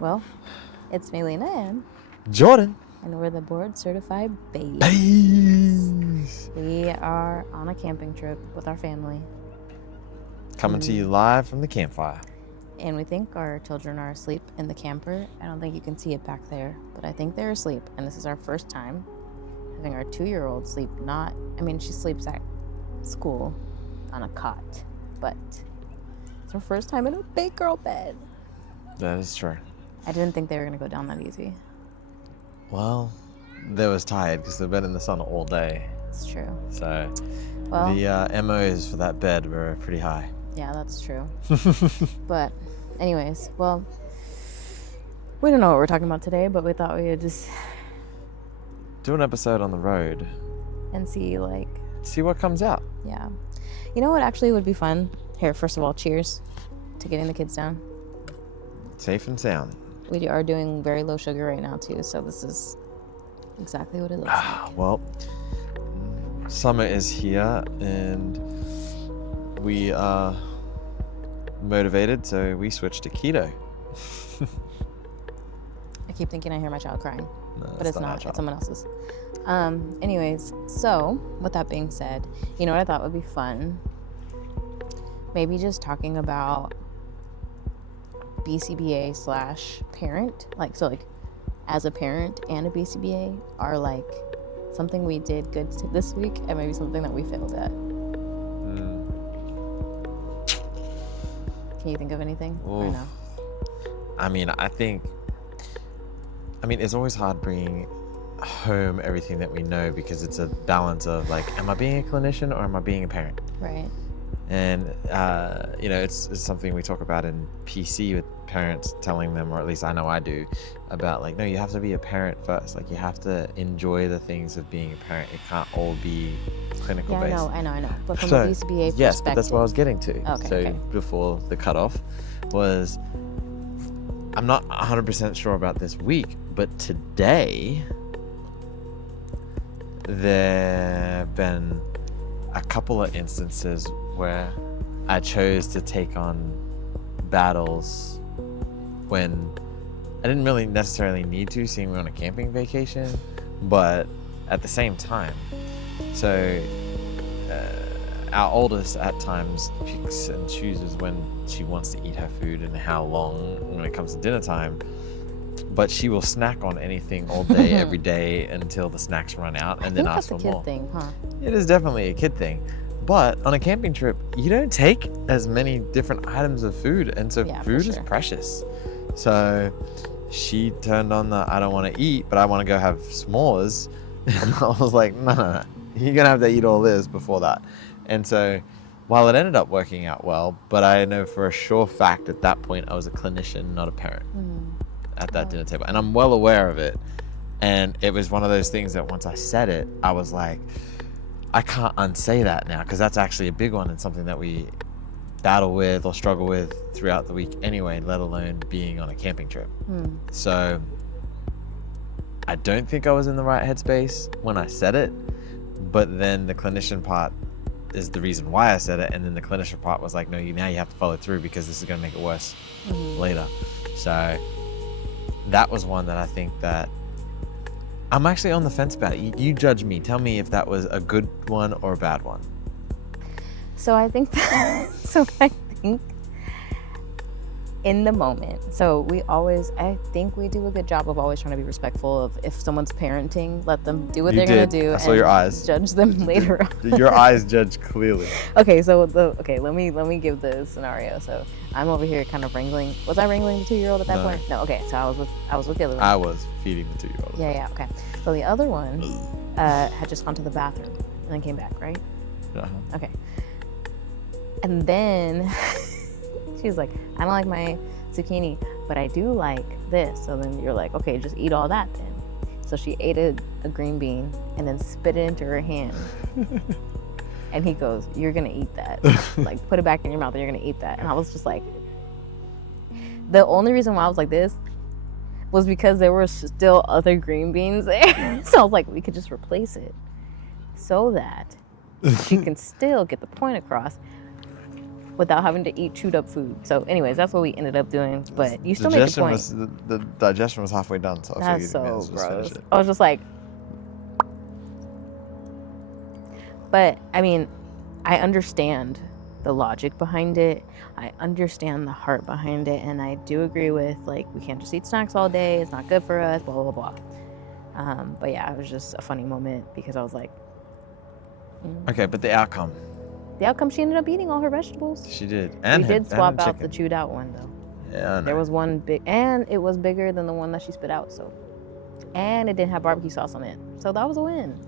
Well, it's Melina and Jordan. And we're the board certified BAes. BAes. We are on a camping trip with our family. Coming to you live from the Campfire. And we think our children are asleep in the camper. I don't think you can see it back there, but I think they're asleep. And this is our first time having our 2-year-old sleep she sleeps at school on a cot, but it's our first time in a big girl bed. That is true. I didn't think they were going to go down that easy. Well, they was tired because they've been in the sun all day. It's true. So well, the MOs for that bed were pretty high. Yeah, that's true. But anyways, well, we don't know what we're talking about today, but we thought we would just do an episode on the road and see what comes out. Yeah. You know what actually would be fun? Here, first of all, cheers to getting the kids down. Safe and sound. We are doing very low sugar right now too, so this is exactly what it looks like. Well, summer is here and we are motivated, so we switched to keto. I keep thinking I hear my child crying, but it's not. It's someone else's. Anyways, so with that being said, you know what I thought would be fun? Maybe just talking about BCBA / parent, as a parent and a BCBA are something we did good this week and maybe something that we failed at. Can you think of anything? Or no? It's always hard bringing home everything that we know because it's a balance of am I being a clinician or am I being a parent? Right. And it's something we talk about in PC with parents, telling them, or at least I know I do, about no, you have to be a parent first. You have to enjoy the things of being a parent. It can't all be clinical based. I know. But from a BCBA perspective. Yes, but that's what I was getting to. Okay. Before the cutoff was, I'm not 100% sure about this week, but today there have been a couple of instances where I chose to take on battles when I didn't really necessarily need to, seeing we're on a camping vacation, but at the same time. So our oldest at times picks and chooses when she wants to eat her food and how long when it comes to dinner time, but she will snack on anything all day, every day until the snacks run out and then ask for more. I think that's a kid thing, huh? It is definitely a kid thing. But on a camping trip, you don't take as many different items of food, and so food is precious. So she turned on the I don't want to eat, but I want to go have s'mores. And I was like, no. You're going to have to eat all this before that. And so while it ended up working out well, but I know for a sure fact at that point I was a clinician, not a parent at that dinner table. And I'm well aware of it. And it was one of those things that once I said it, I was like, I can't unsay that now, because that's actually a big one and something that we battle with or struggle with throughout the week anyway, let alone being on a camping trip. So I don't think I was in the right headspace when I said it, but then the clinician part is the reason why I said it, and then the clinician part was like, no, now you have to follow through because this is going to make it worse later. So that was one that I think that I'm actually on the fence about. You judge me. Tell me if that was a good one or a bad one. So I think in the moment, I think we do a good job of always trying to be respectful of if someone's parenting, let them do what they're going to do. I saw your eyes. Judge them later on. Your eyes judge clearly. Okay, so let me give the scenario. So I'm over here kind of wrangling. Was I wrangling the 2-year-old at that point? No. Okay, so I was with the other one. I was feeding the 2-year-old. Yeah. Okay. So the other one had just gone to the bathroom and then came back, right? Uh-huh. Okay. And then she's like, I don't like my zucchini, but I do like this. So then you're like, okay, just eat all that then. So she ate a green bean and then spit it into her hand. And he goes, you're going to eat that. Put it back in your mouth and you're going to eat that. And I was just like, the only reason why I was like this was because there were still other green beans there. So I was like, we could just replace it so that she can still get the point across without having to eat chewed up food. So anyways, that's what we ended up doing. But you still make a point. The digestion was halfway done, so I figured you may as well gross. finish it. I was just like, but I mean, I understand the logic behind it. I understand the heart behind it, and I do agree with, like, we can't just eat snacks all day. It's not good for us, blah, blah, blah. But yeah, it was just a funny moment because I was like, Okay, but the outcome. The outcome, she ended up eating all her vegetables. She did. And we did swap out chicken. the chewed out one, though. Yeah, I know. There was one big, and it was bigger than the one that she spit out, so. And it didn't have barbecue sauce on it. So that was a win.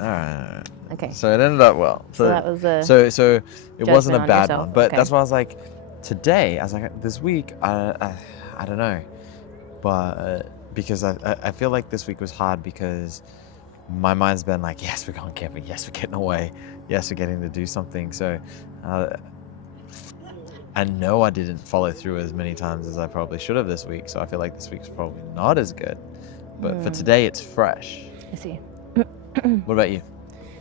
All right. Okay. So it ended up well. So that was a So it wasn't a bad yourself. one. But Okay. that's why I was like, today, I was like, this week, I don't know. But because I feel like this week was hard because my mind's been like, yes, we're going camping. Yes, we're getting away. Yes, we're getting to do something. So I know I didn't follow through as many times as I probably should have this week. So I feel like this week's probably not as good. But for today, it's fresh. I see. What about you?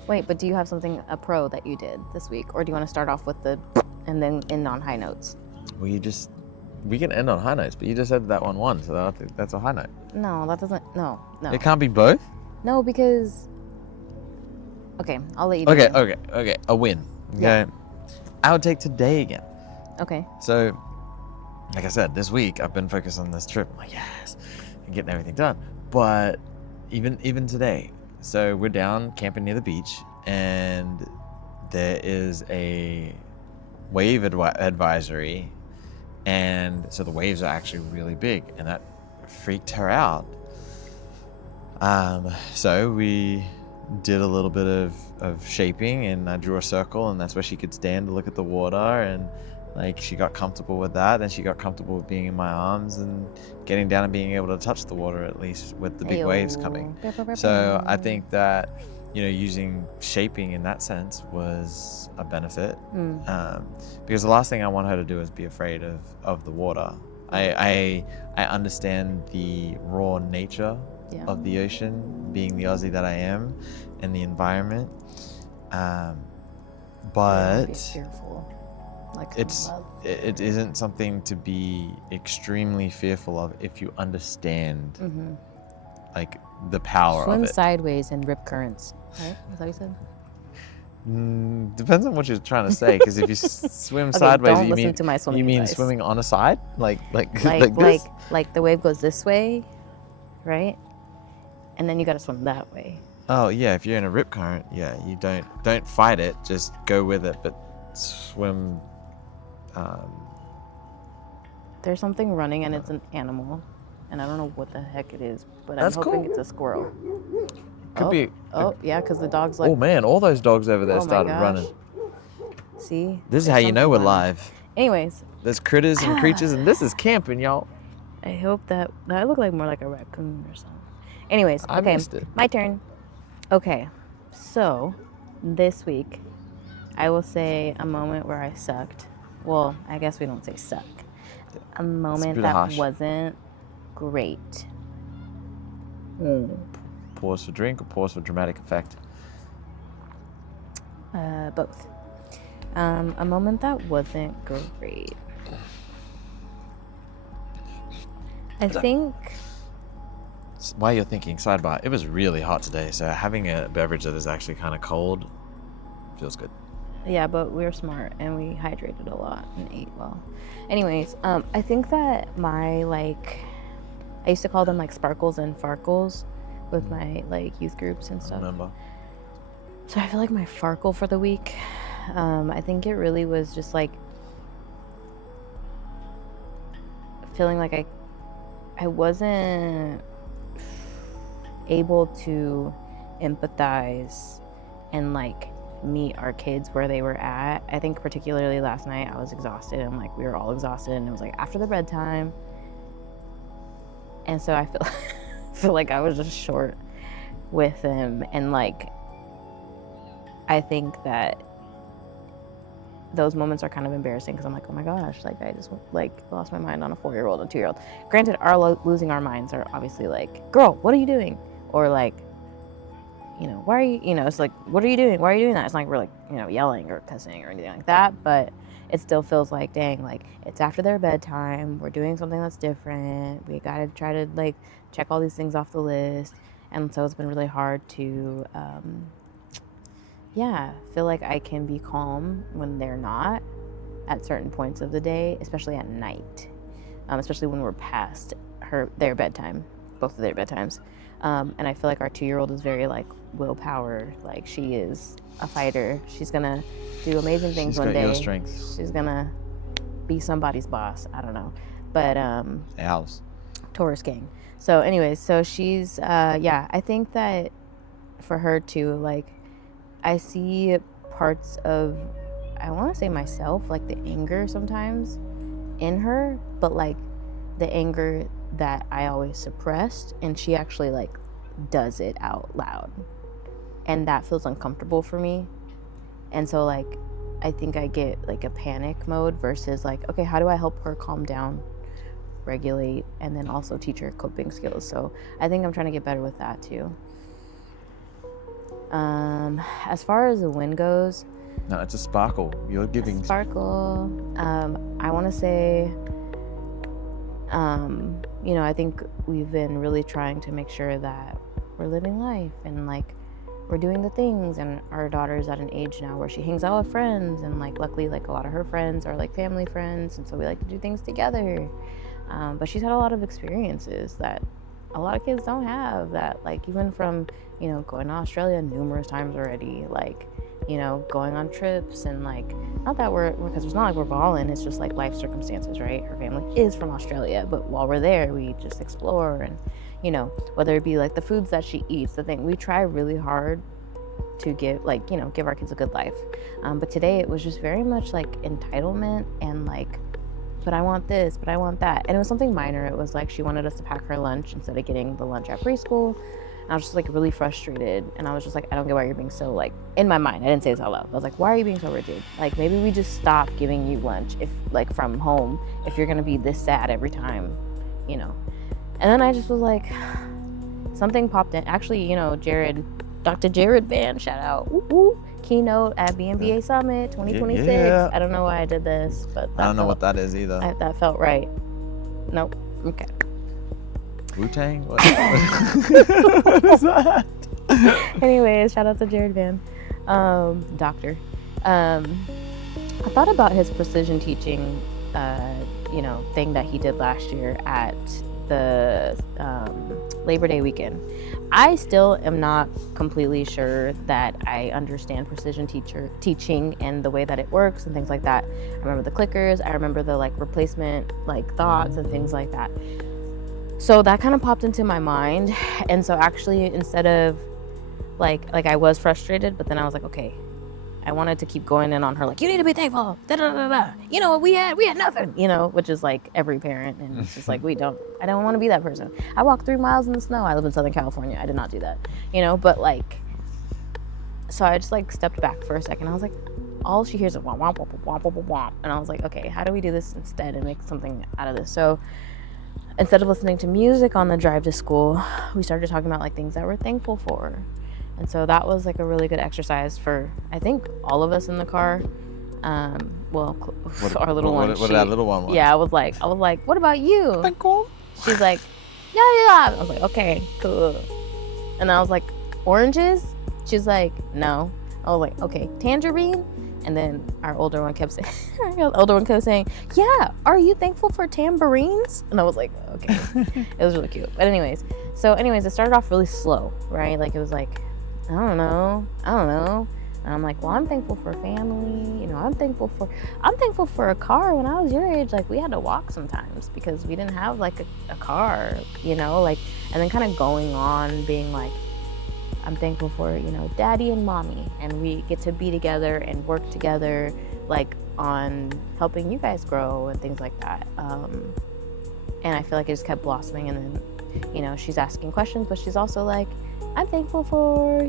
Wait, but do you have a pro that you did this week? Or do you want to start off with and then end on high notes? Well, we can end on high notes, but you just said that one won, so I think that's a high note. No, that doesn't, no. It can't be both? No, because, okay, I'll let you do Okay, a win. Okay. Yeah. I would take today again. Okay. So, like I said, this week I've been focused on this trip. I'm like, yes, and getting everything done. But even today, so we're down camping near the beach, and there is a wave advisory, and so the waves are actually really big, and that freaked her out. So we did a little bit of shaping, and I drew a circle, and that's where she could stand to look at the water, and like she got comfortable with that, and she got comfortable with being in my arms and getting down and being able to touch the water, at least with the big waves coming. So I think that, using shaping in that sense was a benefit, because the last thing I want her to do is be afraid of the water. I understand the raw nature of the ocean, being the Aussie that I am, and the environment, but be fearful. Like it isn't something to be extremely fearful of if you understand like the power Swim of it. sideways in rip currents, right? Is that what you said? Depends on what you're trying to say, because if you swim sideways, don't listen to my swimming you mean advice. swimming on a side, like this? like the wave goes this way, right? And then you got to swim that way. Oh yeah, if you're in a rip current, yeah, you don't fight it, just go with it, but swim. There's something running, and it's an animal, and I don't know what the heck it is, but That's I'm hoping cool. it's a squirrel. Could be. Oh yeah, because the dog's like. Oh man, all those dogs over there Oh my started gosh. running. See. This is There's how you know we're something running. live. Anyways, There's critters and creatures, and this is camping, y'all. I hope that looked like more like a raccoon or something. Anyways, I okay, missed it. my turn. Okay, so this week, I will say a moment where I sucked. Well, I guess we don't say suck. A moment bit that harsh. wasn't great. Pause for drink or pause for dramatic effect? Both. A moment that wasn't great. I think. While you're thinking, sidebar, it was really hot today, so having a beverage that is actually kind of cold feels good. Yeah, but we were smart and we hydrated a lot and ate well. Anyways, I think that I used to call them like sparkles and farkles with my like youth groups and stuff. Remember? So I feel like my farkle for the week, I think it really was just like feeling like I wasn't able to empathize and like meet our kids where they were at. I think particularly last night I was exhausted, and like we were all exhausted, and it was like after the bedtime, and so I feel like I was just short with them, and like I think that those moments are kind of embarrassing because I'm like, oh my gosh, like I just like lost my mind on a 4-year-old and 2-year-old. Granted, our losing our minds are obviously like, girl, what are you doing? Or like, why are you, it's like, what are you doing? Why are you doing that? It's not like we're like, yelling or cussing or anything like that, but it still feels like, dang, like it's after their bedtime, we're doing something that's different, we gotta try to like check all these things off the list. And so it's been really hard to feel like I can be calm when they're not at certain points of the day, especially at night, especially when we're past their bedtime, both of their bedtimes. And I feel like our 2-year-old is very like willpower, like she is a fighter. She's gonna do amazing things one day. She's got your strength. She's gonna be somebody's boss. I don't know, but ours. Taurus gang. So anyways, so she's I think that for her too, like I see parts of, I want to say myself, like the anger sometimes in her, but like the anger that I always suppressed, and she actually like does it out loud, and that feels uncomfortable for me. And so like I think I get like a panic mode versus like, okay, how do I help her calm down, regulate, and then also teach her coping skills. So I think I'm trying to get better with that too. As far as the win goes, no, it's a sparkle. You're giving sparkle. I want to say, I think we've been really trying to make sure that we're living life and like we're doing the things, and our daughter's at an age now where she hangs out with friends, and like luckily like a lot of her friends are like family friends, and so we like to do things together. But she's had a lot of experiences that a lot of kids don't have, that like even from going to Australia numerous times already, like going on trips, and like not that because it's not like we're balling, it's just like life circumstances, right? Her family is from Australia, but while we're there we just explore, and whether it be like the foods that she eats, the thing we try really hard to give our kids a good life. But today it was just very much like entitlement and like, but I want this, but I want that. And it was something minor. It was like she wanted us to pack her lunch instead of getting the lunch at preschool. And I was just like really frustrated. And I was just like, I don't get why you're being so like, in my mind, I didn't say this out loud. I was like, why are you being so rigid? Like maybe we just stop giving you lunch if like from home, if you're gonna be this sad every time, And then I just was like, something popped in. Actually, Dr. Jared Van, shout out, keynote at BMBA Summit 2026. Yeah. I don't know why I did this, but I don't know what that is either. That felt right. Nope. Okay. Wu-Tang? What is that? Anyways, shout out to Jared Van. Doctor. I thought about his precision teaching, thing that he did last year at the Labor Day weekend. I still am not completely sure that I understand precision teaching and the way that it works and things like that. I remember the clickers, I remember the like replacement like thoughts and things like that. So that kind of popped into my mind. And so actually instead of like I was frustrated, but then I was like, okay, I wanted to keep going in on her, like, you need to be thankful, da da da da. You know what we had nothing, which is like every parent, and it's just like I don't want to be that person. I walked 3 miles in the snow. I live in Southern California. I did not do that, but like, so I just like stepped back for a second. I was like, all she hears is womp womp womp womp womp womp, and I was like, okay, how do we do this instead and make something out of this? So instead of listening to music on the drive to school, we started talking about like things that we're thankful for. And so that was like a really good exercise for, I think, all of us in the car. Our little one. What did that little one want? Yeah, I was like, what about you? Thankful. She's like, yeah. I was like, okay, cool. And I was like, oranges? She's like, no. I was like, okay, tangerine? And then our older one kept saying, yeah, are you thankful for tambourines? And I was like, okay. It was really cute. But anyways, it started off really slow, right? Like it was like, I don't know. And I'm like, well, I'm thankful for family. I'm thankful for a car. When I was your age, like we had to walk sometimes because we didn't have like a car, and then kind of going on being like, I'm thankful for, daddy and mommy, and we get to be together and work together, like on helping you guys grow and things like that. And I feel like it just kept blossoming, and then, she's asking questions, but she's also like, I'm thankful for,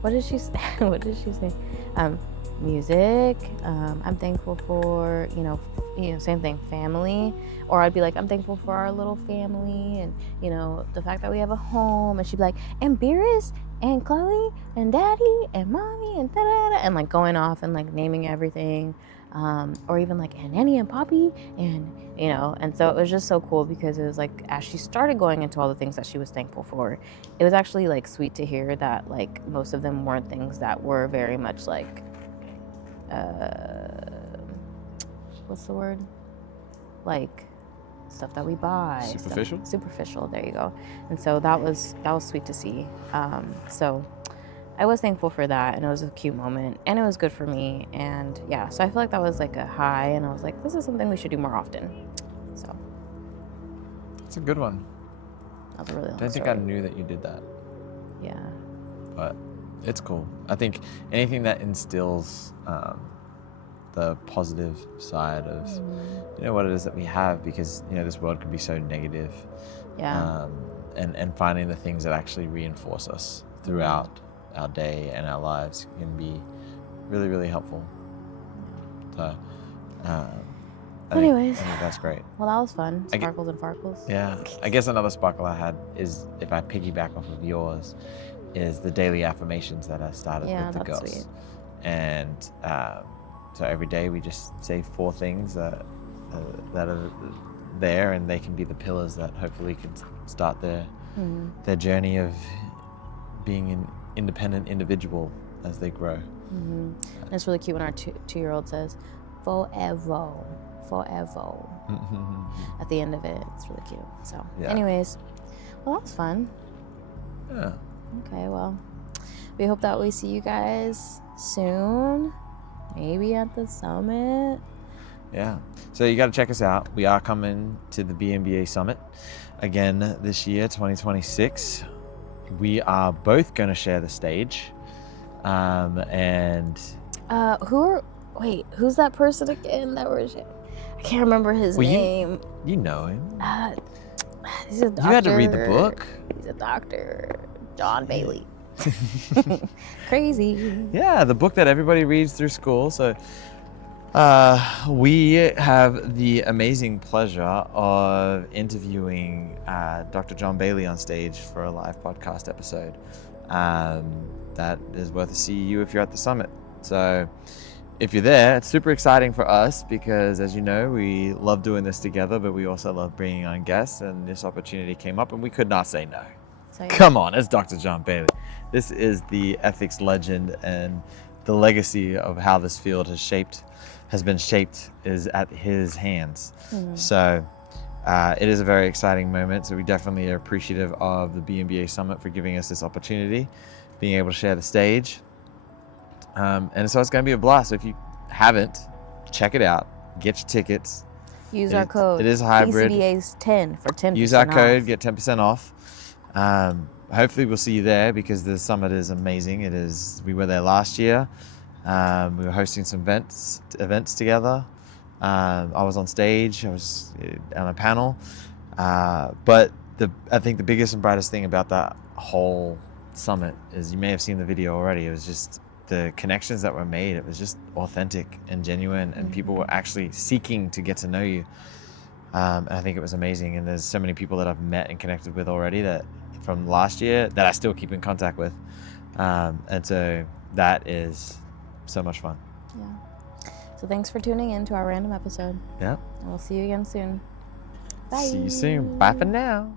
what did she say? Music. I'm thankful for, same thing, family. Or I'd be like, I'm thankful for our little family and, the fact that we have a home. And she'd be like, and Beerus and Chloe and Daddy and Mommy and da-da-da. And like going off and like naming everything. Or even like, and Nanny and Poppy and, and so it was just so cool because it was like, as she started going into all the things that she was thankful for, it was actually like sweet to hear that like most of them weren't things that were very much like, what's the word? Like stuff that we buy. Superficial, there you go. And so that was sweet to see. So I was thankful for that, and it was a cute moment, and it was good for me. And yeah, so I feel like that was like a high, and I was like, this is something we should do more often. So it's a good one. That was a really long I don't think I knew that you did that. Yeah. But it's cool. I think anything that instills the positive side of what it is that we have, because this world can be so negative. Yeah. And finding the things that actually reinforce us throughout our day and our lives can be really, really helpful. So anyways, I think that's great. Well, that was fun. Sparkles and farkles. Yeah. I guess another sparkle I had is, if I piggyback off of yours, is the daily affirmations that I started with the girls. Sweet. And so every day we just say 4 things that are there, and they can be the pillars that hopefully can start their journey of being an independent individual as they grow. And it's really cute when our 2-year-old says, forever. At the end of it. It's really cute. So anyways, well, that was fun. Yeah. Okay, well, we hope that we see you guys soon. Maybe at the summit. Yeah. So you got to check us out. We are coming to the BMBA Summit again this year, 2026. We are both going to share the stage. And who's that person again that we're sharing? I can't remember his name. You know him. He's a doctor. You had to read the book. He's a doctor. John Bailey. Crazy. Yeah, the book that everybody reads through school. So we have the amazing pleasure of interviewing Dr. John Bailey on stage for a live podcast episode. That is worth a see if you're at the summit. So if you're there, it's super exciting for us because, as you know, we love doing this together, but we also love bringing on guests, and this opportunity came up and we could not say no. So, come on, it's Dr. John Bailey. This is the ethics legend, and the legacy of how this field has been shaped is at his hands. So it is a very exciting moment. So we definitely are appreciative of the BMBA Summit for giving us this opportunity, being able to share the stage. And so it's going to be a blast. So if you haven't, check it out. Get your tickets. Use our code. It is hybrid. BCBA's 10 for 10% Use our code, get 10% off. Hopefully we'll see you there because the summit is amazing. We were there last year. We were hosting some events together. I was on stage. I was on a panel. But I think the biggest and brightest thing about that whole summit is, you may have seen the video already, it was just the connections that were made. It was just authentic and genuine, and people were actually seeking to get to know you. And I think it was amazing. And there's so many people that I've met and connected with already that from last year that I still keep in contact with. And so that is so much fun. Yeah. So thanks for tuning in to our random episode. Yeah. And we'll see you again soon. Bye. See you soon. Bye for now.